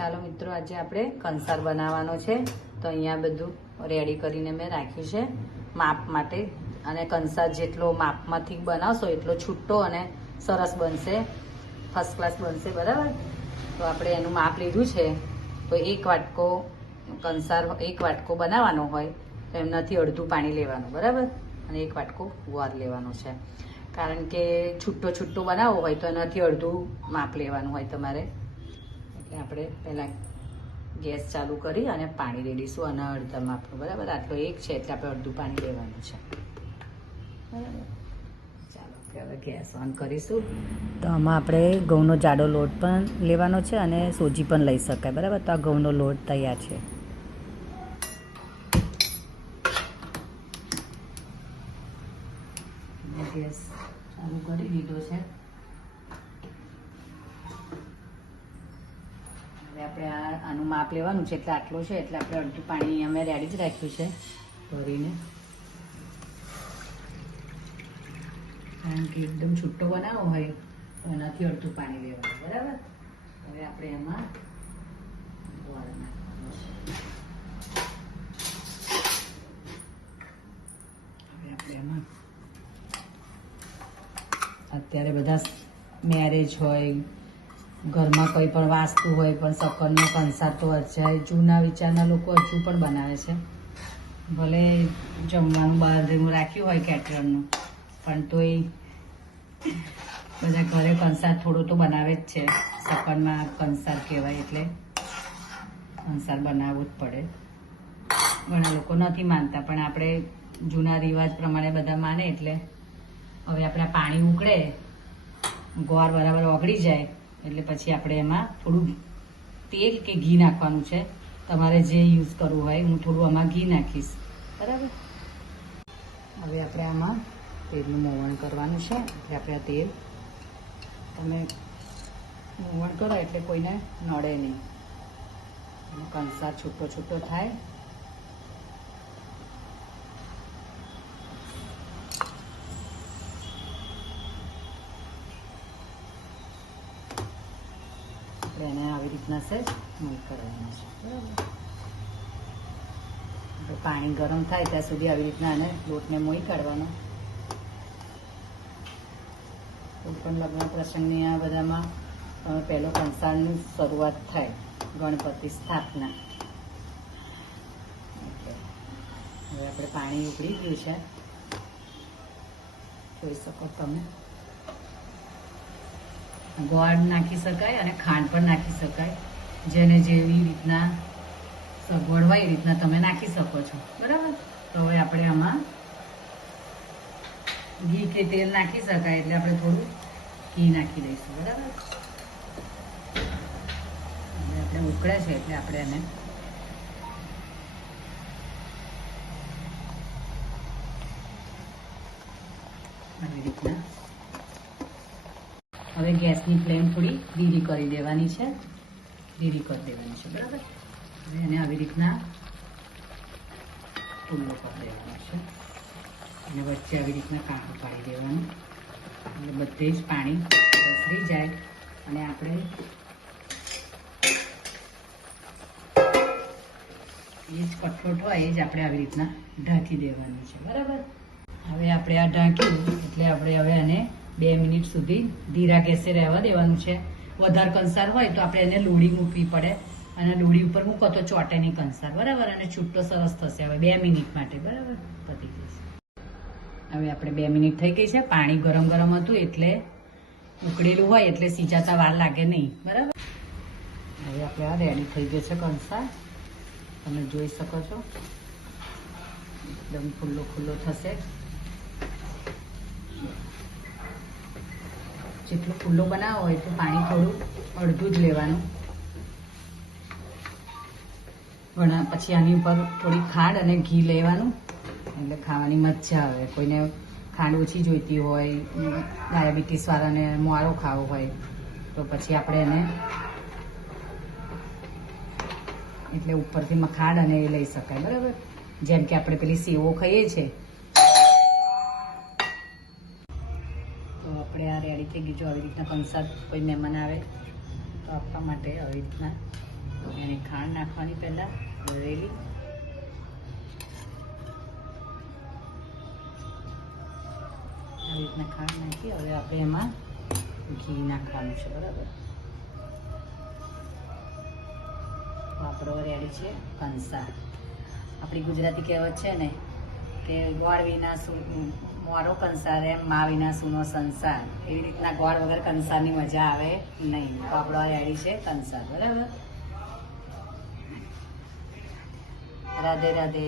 ચાલો મિત્રો, આજે આપણે કંસાર બનાવવાનો છે. તો અહીંયા બધું રેડી કરીને મેં રાખ્યું છે માપ માટે. અને કંસાર જેટલો માપમાંથી બનાવશો એટલો છૂટો અને સરસ બનશે, ફર્સ્ટ ક્લાસ બનશે. બરાબર? તો આપણે એનું માપ લીધું છે. તો એક વાટકો કંસાર, એક વાટકો બનાવવાનો હોય તો એમનાથી અડધું પાણી લેવાનું. બરાબર? અને એક વાટકો ગોળ લેવાનો છે. કારણ કે છૂટો છૂટો બનાવવો હોય તો એનાથી અડધું માપ લેવાનું હોય તમારે. એટલે આપણે પહેલાં ગેસ ચાલુ કરી અને પાણી રેડીશું અને અડધા માપનું. બરાબર? આટલો એક છે એટલે આપણે અડધું પાણી લેવાનું છે. બરાબર? ચાલો આપણે હવે ગેસ ઓન કરીશું. તો આમાં આપણે ઘઉંનો જાડો લોટ પણ લેવાનો છે અને સોજી પણ લઈ શકાય. બરાબર? તો આ ઘઉંનો લોટ તૈયાર છે. ગેસ ચાલુ કરી દીધો છે. હવે આપણે આનું માપ લેવાનું છે એટલે આટલો છે એટલે આપણે અડધું પાણી અમે રેડી જ રાખ્યું છે ભરીને. કારણ કે એકદમ છૂટો બનાવવો હોય તો એનાથી અડધું પાણી લેવાનું. બરાબર? હવે આપણે એમાં ગોળ નાખવાનું છે. હવે આપણે એમાં અત્યારે બધા મેરેજ હોય, ઘરમાં કોઈ પણ વાસ્તુ હોય પણ સકરનો કંસાર તો અચાય જૂના વિચારના લોકો હજુ પણ બનાવે છે. ભલે જમવાનું બહાર રાખ્યું હોય કેટરરનું, પણ તોય બધા ઘરે કંસાર થોડો તો બનાવે જ છે. સકરમાં કંસાર કહેવાય એટલે કંસાર બનાવવું જ પડે. ઘણા લોકો નથી માનતા પણ આપણે જૂના રિવાજ પ્રમાણે બધા માને. એટલે હવે આપણે પાણી ઉકળે, ગોળ બરાબર ઓગળી જાય એટલે પછી આપણે એમાં થોડું તેલ કે ઘી નાખવાનું છે. તમારે જે યુઝ કરવું હોય. હું થોડું આમાં ઘી નાખીશ. બરાબર? હવે આપણે આમાં તેલનું મોવણ કરવાનું છે. એટલે આપણે આ તેલ તમે મોવણ કરો એટલે કોઈને નડે નહીં. કંસાર છૂટો છૂટો થાય. એને આવી રીતના છે મોઈ કરવાનું છે. બરાબર? પાણી ગરમ થાય ત્યાં સુધી આવી રીતના આને લોટને મોઈ કાઢવાનો. કોઈ પણ લગ્ન પ્રસંગની આ બધામાં પહેલો કંસારની શરૂઆત થાય, ગણપતિ સ્થાપના. હવે આપણે પાણી ઉકળી ગયું છે, જોઈ શકો તમે. ગોળ નાખી શકાય અને ખાંડ પણ નાખી શકાય. જેને જેવી રીતના સગવડ હોય એ રીતના તમે નાખી શકો છો. બરાબર? તો હવે આપણે આમાં ઘી કે તેલ નાખી શકાય એટલે આપણે થોડું ઘી નાખી દઈશું. બરાબર? હવે આપણે ઉકળે છે એટલે આપણે એને આવી રીતના હવે ગેસની ફ્લેમ થોડી ધીરી કરી દેવાની છે. બરાબર? હવે એને આવી રીતના ખુલ્લો કરી દેવાનો છે અને વચ્ચે આવી રીતના કાંટો પાડી દેવાનું. એટલે બધે જ પાણી ઓસરી જાય અને આપણે એ જ કઠોટ હોય એ જ આપણે આવી રીતના ઢાંકી દેવાનું છે. બરાબર? હવે આપણે આ ઢાંક્યું એટલે આપણે હવે એને 2 મિનિટ સુધી ધીરા ગેસે રહેવા દેવાનું છે. વધારે કંસાર હોય તો આપણે એને લોડી મૂકવી પડે અને લોડી ઉપર મૂકો તો ચોટે નહીં કંસાર. બરાબર? અને છૂટો સરસ થશે. હવે 2 મિનિટ માટે. બરાબર? પતી જશે. હવે આપણે 2 મિનિટ થઈ ગઈ છે. પાણી ગરમ ગરમ હતું એટલે ઉકળેલું હોય એટલે સિજાતા વાર લાગે નહીં. બરાબર? હવે આપણે આ રેડી થઈ ગયો છે કંસાર. તમે જોઈ શકો છો એકદમ ખુલ્લો ખુલ્લો થશે. જેટલું ખુલ્લો બનાવો હોય તો પાણી થોડું અડધું જ લેવાનું. પછી આની ઉપર થોડી ખાંડ અને ઘી લેવાનું એટલે ખાવાની મજા આવે. કોઈને ખાંડ ઓછી જોઈતી હોય, ડાયાબિટીસવાળાને મોળો ખાવો હોય તો પછી આપણે એને એટલે ઉપરથી ખાંડ અને એ લઈ શકાય. બરાબર? જેમ કે આપણે પેલી સેવો ખાઈએ છીએ તો આપણે આ રેડી થઈ ગયું. જો આવી રીતના કંસાર કોઈ મહેમાન આવે તો આપવા માટે આવી રીતના એને ખાંડ નાખવાની પહેલાં રેલી. આવી રીતના ખાંડ નાખી હવે આપણે એમાં ઘી નાખવાનું છે. બરાબર, આપણો રેડી છે કંસાર. આપણી ગુજરાતી કહેવત છે ને કે ગોળ વિના મોરો કંસાર એમ મા વિના સૂનો સંસાર. એવી રીતના ગોળ વગર કંસારની મજા આવે નહીં. તો આપણો રેડી છે કંસાર. બરાબર, રાધે રાધે.